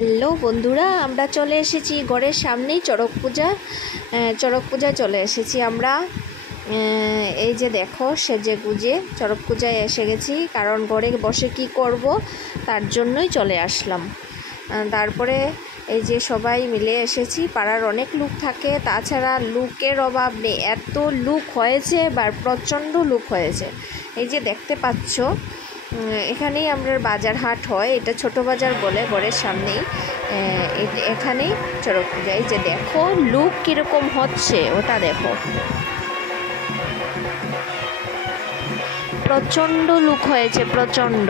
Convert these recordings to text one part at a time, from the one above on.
Hello বন্ধুরা, আমরা চলে এসেছি ঘরের সামনেই চড়ক পূজা চলে এসেছি আমরা। এই যে দেখো, সেজে গুজে চড়ক পূজায় এসে গেছি, কারণ ঘরে বসে কি করব, তার জন্যই চলে আসলাম। তারপরে এই যে সবাই মিলে এসেছি, পাড়ার অনেক লোক থাকে, তাছাড়া লোকের অভাব নেই, এত লোক হয়েছে, বা প্রচণ্ড লোক হয়েছে। এই যে দেখতে পাচ্ছ, এখানেই আমরা বাজার হাট হয়, এটা ছোট বাজার বলে, ঘরের সামনেই। এখানেই চড়ক পূজা। এই যে দেখো লোক কীরকম হচ্ছে, ওটা দেখো, প্রচণ্ড লোক হয়েছে, প্রচণ্ড।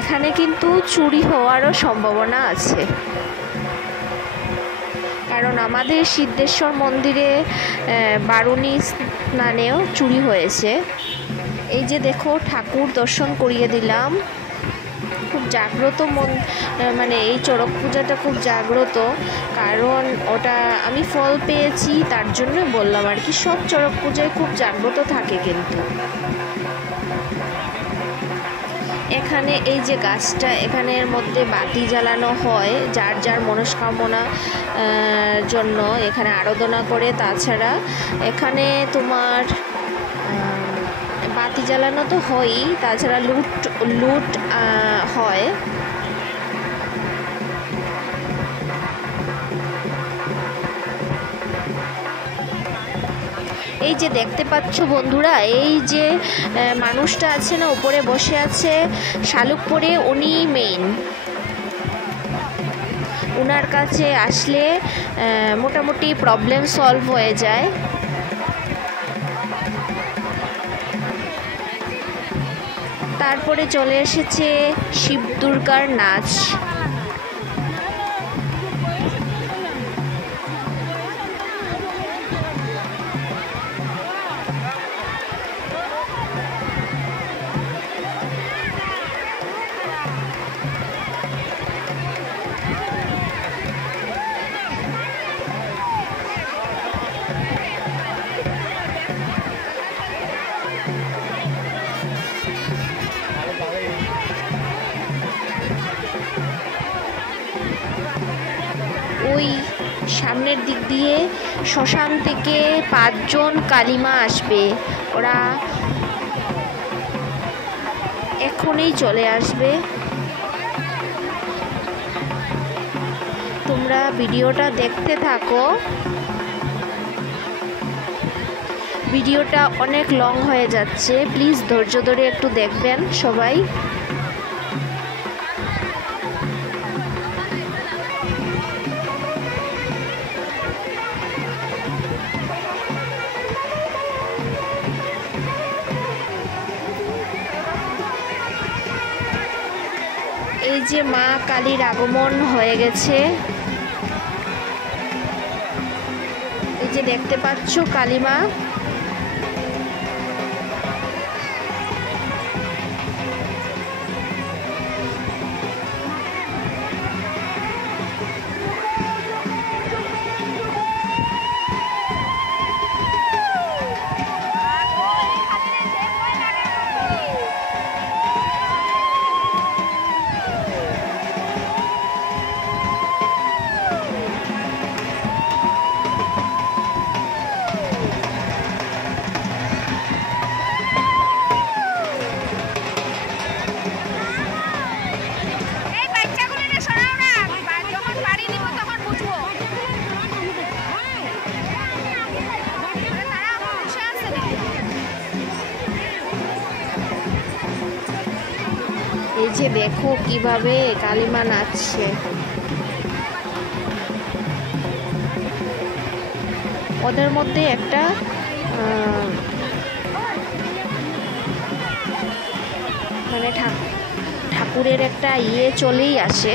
এখানে কিন্তু চুরি হওয়ারও সম্ভাবনা আছে, কারণ আমাদের সিদ্ধেশ্বর মন্দিরে বারুণী স্নানেও চুরি হয়েছে। এই যে দেখো, ঠাকুর দর্শন করিয়ে দিলাম। খুব জাগ্রত মানে এই চড়ক পূজাটা খুব জাগ্রত, কারণ ওটা আমি ফল পেয়েছি, তার জন্য বললাম আর কি। সব চড়ক পূজায় খুব জাগ্রত থাকে কিন্তু। এখানে এই যে গাছটা, এখানের মধ্যে বাতি জ্বালানো হয়, যার যার মনস্কামনা জন্য এখানে আরাধনা করে। তাছাড়া এখানে তোমার বাতি জ্বালানো তো হয়ই, তাছাড়া লুট হয়। এই যে দেখতে পাচ্ছ বন্ধুরা, এই যে মানুষটা আছে না, উপরে বসে আছে শালুক পরে, উনি মেইন। ওনার কাছে আসলে মোটামুটি প্রবলেম সলভ হয়ে যায়। তারপরে চলে এসেছে শিব দুর্গার নাচ। ওই সামনের দিক দিয়ে শ্মশান থেকে 5 জন কালিমা আসবে, ওরা এখনই চলে আসবে। তোমরা ভিডিওটা দেখতে থাকো, ভিডিওটা অনেক লং হয়ে যাচ্ছে, প্লিজ ধৈর্য ধরে একটু দেখবেন সবাই। এই যে মা কালীর আগমন হয়ে গেছে, এই যে দেখতে পাচ্ছ কালীমা। এই যে দেখো কিভাবে কালিমা নাচছে, ওদের মধ্যে একটা মানে ঠাকুরের একটা চলেই আসে।